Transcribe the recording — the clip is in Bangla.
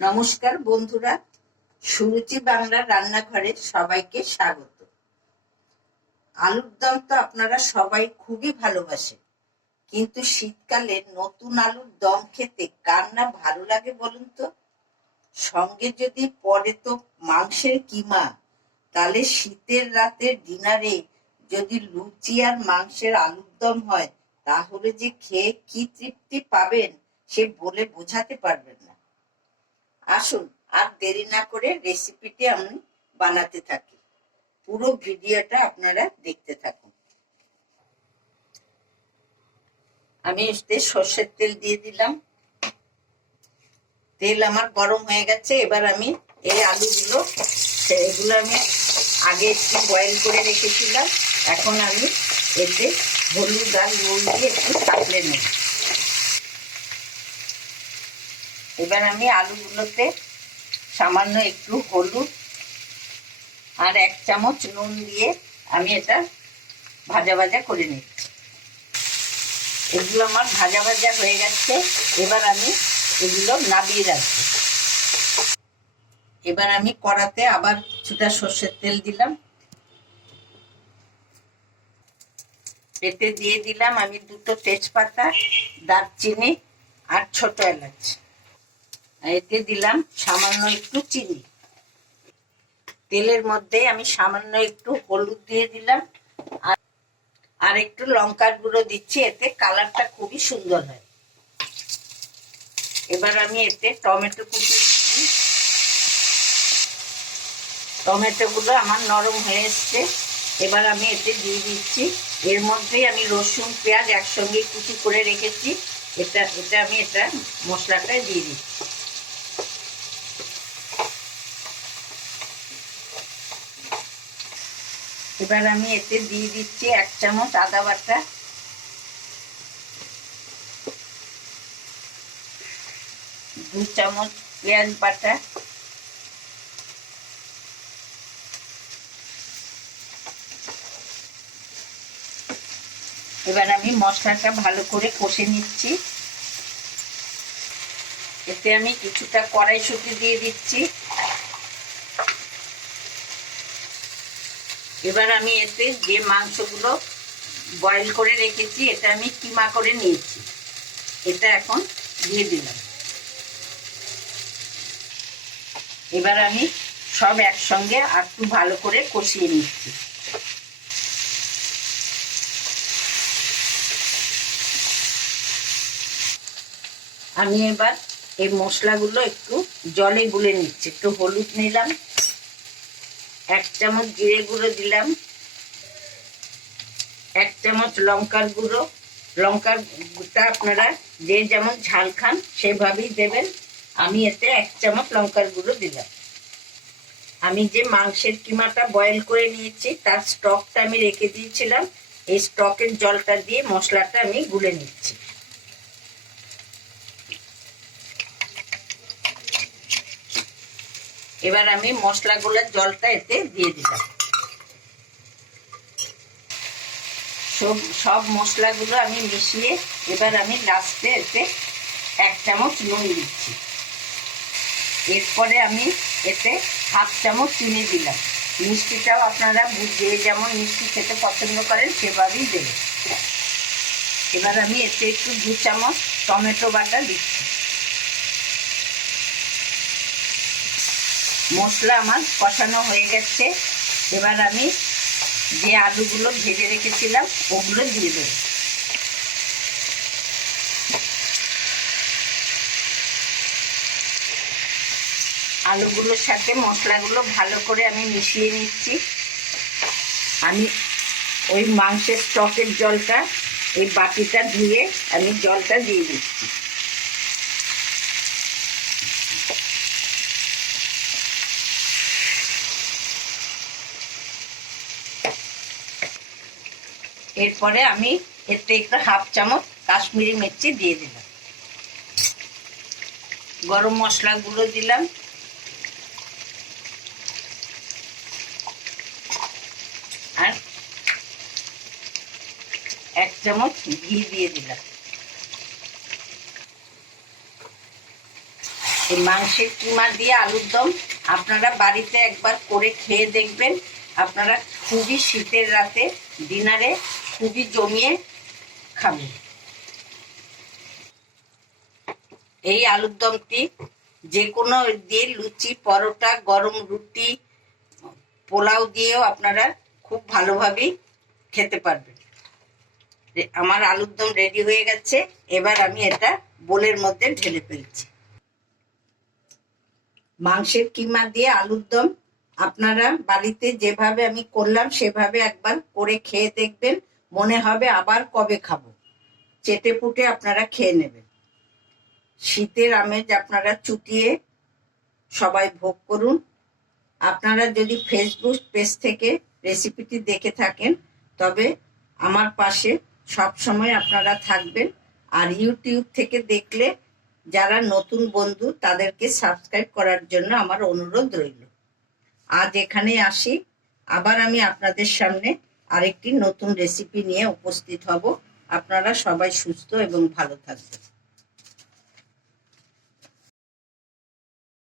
নমস্কার বন্ধুরা, সুরুচি বাংলার রান্নাঘরে সবাইকে স্বাগত। আলুর দম তো আপনারা সবাই খুবই ভালোবাসে কিন্তু শীতকালে নতুন আলুর দম খেতে কার না ভালো লাগে বলুন তো? সঙ্গে যদি পরে তো মাংসের কিমা, তাহলে শীতের রাতের ডিনারে যদি লুচি আর মাংসের আলুর দম হয়, তাহলে যে খেয়ে কি তৃপ্তি পাবেন, সে বলে বোঝাতে পারবেন না। আসুন, আর দেরি না করে রেসিপিটি আমি বানাতে থাকি। পুরো ভিডিওটা আপনারা দেখতে থাকুন। আমি এতে সর্ষের তেল দিয়ে দিলাম। তেল আমার গরম হয়ে গেছে, এবার আমি এই আলুগুলো এগুলো আমি আগে একটু বয়েল করে রেখেছিলাম, এখন আমি এতে হলুদ আর নুন দিয়ে একটু কাটলে নেব। এবার আমি আলুগুলোতে সামান্য একটু হলুদ আর এক চামচ নুন দিয়ে আমি এটা ভাজা ভাজা করে নিচ্ছি। এগুলো আমার ভাজা ভাজা হয়ে গেছে, এবার আমি এগুলো নাবিয়ে রাখব। এবার আমি কড়াতে আবার কিছুটা সর্ষের তেল দিলাম। এতে দিয়ে দিলাম আমি দুটো তেজপাতা, দারচিনি আর ছোট এলাচ। এতে দিলাম সামান্য একটু চিনি। তেলের মধ্যে আমি সামান্য একটু হলুদ দিয়ে দিলাম। আর একটু লঙ্কার গুঁড়ো দিচ্ছি, এতে কালারটা খুবই সুন্দর হয়। এবার আমি এতে টমেটো কুচি দিচ্ছি। টমেটো গুলো আমার নরম হয়ে এসছে। এবার আমি এতে দিয়ে দিচ্ছি। এর মধ্যেই আমি রসুন, পেঁয়াজ একসঙ্গে কুচি করে রেখেছি। এটা এটা আমি এটা মশলাটা দিয়ে দিচ্ছি। এবার আমি এতে দিয়ে দিচ্ছি এক চামচ আদা বাটা। দু চামচ পেঁয়াজ বাটা। এবার আমি মশলাটা ভালো করে কষে নিচ্ছি। এতে আমি কিছুটা কড়াইশুটি দিয়ে দিচ্ছি। এবার আমি এতে যে মাংসগুলো বয়েল করে রেখেছি, এটা আমি কিমা করে নিয়েছি। এটা এখন দিয়ে দিলাম। এবার আমি সব একসঙ্গে আর একটু ভালো করে কষিয়ে নিচ্ছি। আমি এবার এই মশলাগুলো একটু জলে গুলে নিচ্ছি। একটু হলুদ নিলাম। এক চামচ জিরে গুঁড়ো দিলাম। এক চামচ লঙ্কার গুঁড়ো। লঙ্কার গুঁড়োটা আপনারা যে যেমন ঝাল খান সেভাবেই দেবেন। আমি এতে এক চামচ লঙ্কার গুঁড়ো দিলাম। আমি যে মাংসের কিমাটা বয়েল করে নিয়েছি, তার স্টকটা আমি রেখে দিয়েছিলাম। এই স্টকের জলটা দিয়ে মশলাটা আমি গুলে নিচ্ছি। এবার আমি মশলাগুলোর জলটা এতে দিয়ে দিলাম। সব সব মশলাগুলো আমি মিশিয়ে এবার আমি লাস্টে এতে এক চামচ নুন দিচ্ছি। এরপরে আমি এতে হাফ চামচ চিনি দিলাম। মিষ্টিটাও আপনারা যে যেমন মিষ্টি খেতে পছন্দ করেন সেভাবেই দেবেন। এবার আমি এতে একটু দু চামচ টমেটো বাটা দিচ্ছি। মশলা আমার কষানো হয়ে গেছে। এবার আমি যে আলুগুলো ভেজে রেখেছিলাম, ওগুলো দিয়ে দেব। আলুগুলোর সাথে মশলাগুলো ভালো করে আমি মিশিয়ে নিচ্ছি। আমি ওই মাংসের স্টকের জলটা, এই বাটিটা ধুয়ে আমি জলটা দিয়ে দিচ্ছি। এরপরে আমি এতে একটু হাফ চামচ কাশ্মীরি মির্চি দিয়ে দিলাম। গরম মশলা গুঁড়ো দিলাম। আর এক চামচ ঘি দিয়ে দিলাম। এই মাংসের কিমা দিয়ে আলুর দম আপনারা বাড়িতে একবার করে খেয়ে দেখবেন। আপনারা খুবই শীতের রাতে ডিনারে খুবই জমিয়ে খাবে। এই আলুর দমটি যে কোনো দিয়ে লুচি, পরোটা, গরম রুটি, পোলাও দিয়েও আপনারা খুব ভালোভাবেই খেতে পারবেন। আমার আলুর দম রেডি হয়ে গেছে। এবার আমি এটা বোলের মধ্যে ঢেলে ফেলছি। মাংসের কিমা দিয়ে আলুর দম আপনারা বাড়িতে যেভাবে আমি করলাম, সেভাবে একবার করে খেয়ে দেখবেন। মনে হবে আবার কবে খাব। চেটে পুটে আপনারা খেয়ে নেবেন। শীতের আমেজ আপনারা চুটিয়ে সবাই ভোগ করুন। আপনারা যদি ফেসবুক পেজ থেকে রেসিপিটি দেখে থাকেন, তবে আমার পাশে সব সময় আপনারা থাকবেন। আর ইউটিউব থেকে দেখলে যারা নতুন বন্ধু, তাদেরকে সাবস্ক্রাইব করার জন্য আমার অনুরোধ রইল। আজ এখানে আসি। আবার আমি আপনাদের সামনে আরেকটি নতুন রেসিপি নিয়ে উপস্থিত হব। আপনারা সবাই সুস্থ এবং ভালো থাকবেন।